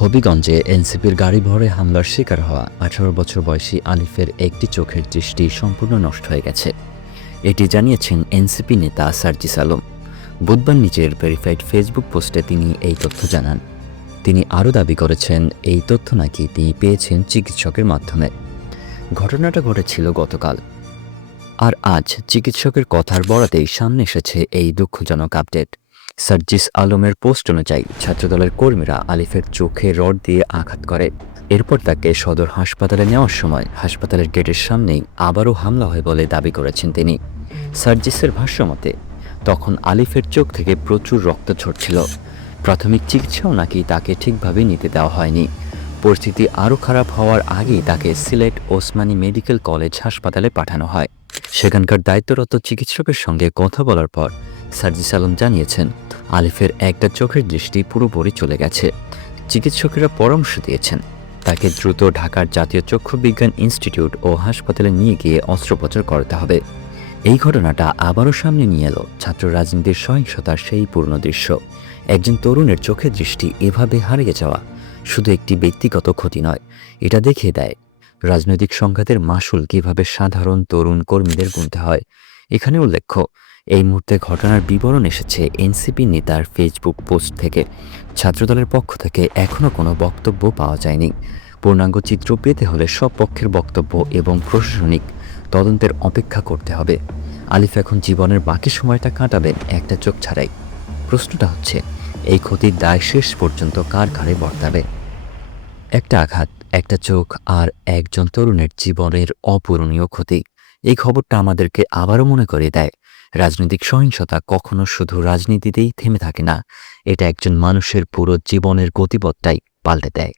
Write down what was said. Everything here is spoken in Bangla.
হবিগঞ্জে এনসিপির গাড়ি ভরে হামলার শিকার হওয়া 18 বছর বয়সী আলিফের একটি চোখের দৃষ্টি সম্পূর্ণ নষ্ট হয়ে গেছে। এটি জানিয়েছেন এনসিপি নেতা সার্জিস আলম। বুধবার নিজের ভেরিফাইড ফেসবুক পোস্টে তিনি এই তথ্য জানান। তিনি আরও দাবি করেছেন এই তথ্য নাকি তিনি পেয়েছেন চিকিৎসকের মাধ্যমে। ঘটনাটা ঘটেছিল গতকাল, আর আজ চিকিৎসকের কথার বরাতেই সামনে এসেছে এই দুঃখজনক আপডেট। সার্জিস আলমের পোস্ট অনুযায়ী ছাত্রদলের কর্মীরা আলিফের চোখে রড দিয়ে আঘাত করে। এরপর তাকে সদর হাসপাতালে নেওয়ার সময় হাসপাতালের গেটের সামনেই আবারও হামলা হয় বলে দাবি করেছেন তিনি। সার্জিসের ভাষ্যমতে তখন আলিফের চোখ থেকে প্রচুর রক্ত ঝরছিল। প্রাথমিক চিকিৎসাও নাকি তাকে ঠিকভাবে নিতে দেওয়া হয়নি। পরিস্থিতি আরও খারাপ হওয়ার আগেই তাকে সিলেট ওসমানী মেডিকেল কলেজ হাসপাতালে পাঠানো হয়। সেখানকার দায়িত্বরত চিকিৎসকের সঙ্গে কথা বলার পর সার্জিস আলম জানিয়েছেন আলিফের একটা চোখের দৃষ্টি পুরোপুরি চলে গেছে। চিকিৎসকেরা পরামর্শ দিয়েছেন তাকে দ্রুত ঢাকার জাতীয় চক্ষু বিজ্ঞান ইনস্টিটিউট ও হাসপাতালে নিয়ে গিয়ে অস্ত্রোপচার করতে হবে। এই ঘটনাটা আবারও সামনে নিয়ে এলো ছাত্র রাজনীতির সহিংসতার সেই পূর্ণ দৃশ্য। একজন তরুণের চোখের দৃষ্টি এভাবে হারিয়ে যাওয়া শুধু একটি ব্যক্তিগত ক্ষতি নয়, এটা দেখিয়ে দেয় রাজনৈতিক সংঘাতের মাসুল কিভাবে সাধারণ তরুণ কর্মীদের গুনতে হয়। এখানে উল্লেখ্য, এই মুহূর্তে ঘটনার বিবরণ এসেছে এনসিপি নেতার ফেসবুক পোস্ট থেকে। ছাত্রদলের পক্ষ থেকে এখনও কোনো বক্তব্য পাওয়া যায়নি। পূর্ণাঙ্গ চিত্র পেতে হলে সব পক্ষের বক্তব্য এবং প্রশাসনিক তদন্তের অপেক্ষা করতে হবে। আলিফ এখন জীবনের বাকি সময়টা কাটাবেন একটা চোখ ছাড়াই। প্রশ্নটা হচ্ছে, এই ক্ষতির দায় শেষ পর্যন্ত কার ঘাড়ে বর্তাবে? একটা আঘাত, একটা চোখ, আর একজন তরুণের জীবনের অপূরণীয় ক্ষতি। এই খবরটা আমাদেরকে আবারও মনে করিয়ে দেয় রাজনৈতিক সহিংসতা কখনো শুধু রাজনীতিতেই থেমে থাকে না, এটা একজন মানুষের পুরো জীবনের গতিপথটাই পাল্টে দেয়।